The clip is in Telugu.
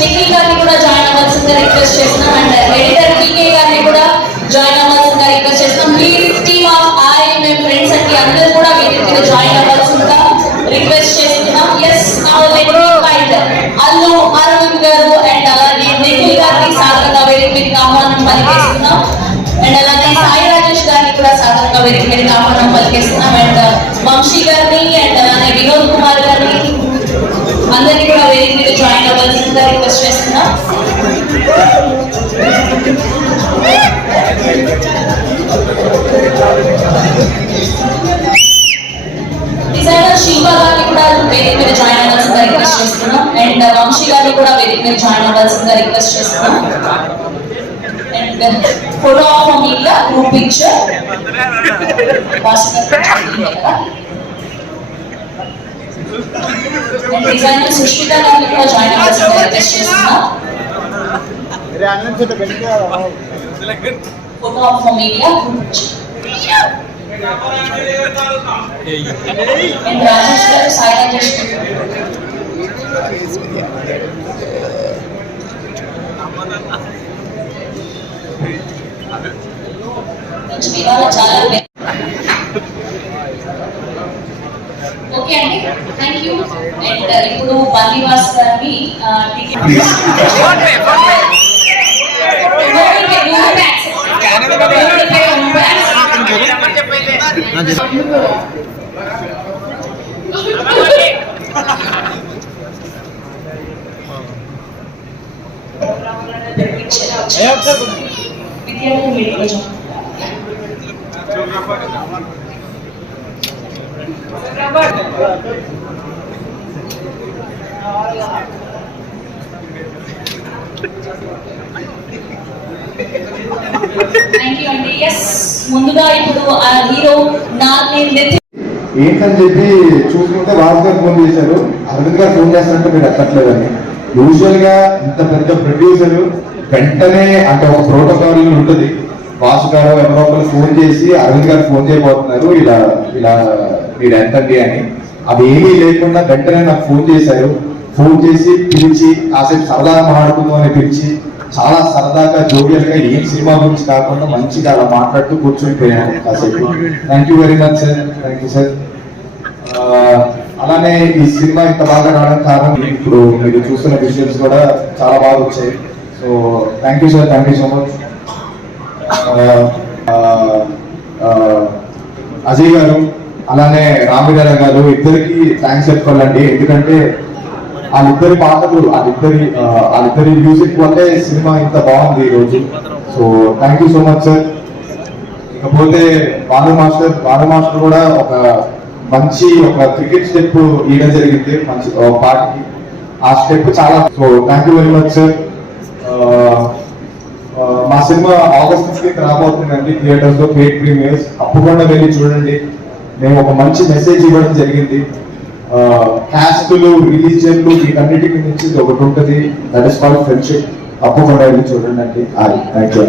నిఖిల్ గారిని కూడా జాయిన్ అవ్వాల్సిందిగా రిక్వెస్ట్ చేస్తున్నాం అండ్ ఎడిటర్ పీకే గారిని కూడా జాయిన్ అవ్వాల్సిందిగా రిక్వెస్ట్ చేస్తున్నాం. ప్లీజ్ టీమ్ ఆఫ్ ఐ మేము ఫ్రెండ్స్ అండి అందరూ కూడా వేదికగా జాయిన్ అవ్వాల్సిందిగా రిక్వెస్ట్ చేస్తున్నాం. Yes now let me invite Allu Aravind గారు అండ్ అలాగే నిఖిల్ గారిని సాధారణంగా వేదిక మీదకి ఆహ్వానం పలికేస్తున్నాం అండ్ అలాగే సాయి రాజేష్ గారిని కూడా సాధారణంగా వేదిక మీదకి ఆహ్వానం పలికేస్తున్నాం అండ్ వంశీ గారిని అండ్ అలాగే వినోద్ కుమార్ గారిని అందరినీ కూడా వేదిక మీద జాయిన్ అవ్వాల్సిందిగా రిక్వెస్ట్ చేస్తున్నాం. డిజైనర్ శిల్పా గారిని కూడా వేదిక మీద జాయిన్ అవ్వాల్సిందిగా రిక్వెస్ట్ చేస్తున్నాం అండ్ వంశీ గారిని కూడా వేదిక మీద జాయిన్ అవ్వాల్సిందిగా రిక్వెస్ట్ చేస్తున్నాం. And photo of media group picture designer Sushmita గారిని కూడా జాయిన్ అవ్వాల్సిందిగా రిక్వెస్ట్ చేస్తున్నాం. Photo of media group picture and Rajesh గారు సాయి రాజేష్ చాలా ఓకే అండి థ్యాంక్ యూ. అండ్ ఇప్పుడు బన్నివాస్ గారిని థ్యాంక్ యూ అండి. ఎస్ ముందుగా ఇప్పుడు ఆ హీరో ఏంటని చెప్పి చూసుకుంటే వాసు గారు ఫోన్ చేశారు, అరవింద్ గారు ఫోన్ చేస్తారంటే మీరు ఎక్కట్లేదని. యూజువల్ గా ఇంత పెద్ద ప్రొడ్యూసర్ వెంటనే అంటే ఒక ప్రోటోకాల్ ఉంటుంది, వాసు గారు ఎవరో ఒకరు ఫోన్ చేసి అరవింద్ గారు ఫోన్ చేయబోతున్నారు ఇలా ఇలా మీరు ఎంతండి అని. అది ఏమీ లేకుండా వెంటనే నాకు ఫోన్ చేశారు. ఫోన్ చేసి పిలిచి కాసేపు సరదాగా మాట్లాడుకుందాం అని పిలిచి చాలా సరదాగా జోవియల్ గా ఏం సినిమా గురించి కాకుండా మంచిగా అలా మాట్లాడుతూ కూర్చొనిపోయాను కాసేపు. Thank you very much sir, thank you sir. అలానే ఈ సినిమా ఇంత బాగా రావడానికి కారణం ఇప్పుడు మీరు చూస్తున్న విజువల్స్ కూడా చాలా బాగా వచ్చాయి. So thank you sir, thank you so much. Ajay గారు అలానే రామిగారు గారు ఇద్దరికి థ్యాంక్స్ చెప్పుకోవాలండి. ఎందుకంటే వాళ్ళిద్దరి పాటలు వాళ్ళిద్దరి మ్యూజిక్ వల్లే సినిమా ఇంత బాగుంది ఈ రోజు. So thank you so much sir. ఇకపోతే భాను మాస్టర్ కూడా ఒక మంచి ఒక క్రికెట్ స్టెప్ ఇవ్వడం జరిగింది మంచి పాటకి. ఆ స్టెప్ చాలా. So thank you very much sir. మా సినిమా ఆగస్ట్ 15th రాబోతుందండి థియేటర్స్ లో, పెయిడ్ ప్రీమియర్స్. తప్పకుండా వెళ్ళి చూడండి. మేము ఒక మంచి మెసేజ్ ఇవ్వడం జరిగింది. క్యాస్టులు, రిలీజియన్లు వీటన్నిటికి నుంచి ఒకటి ఉంటుంది, దట్ ఇస్ కాల్డ్ ఫ్రెండ్షిప్. తప్పకుండా వెళ్ళి చూడండి అండి. Thank you.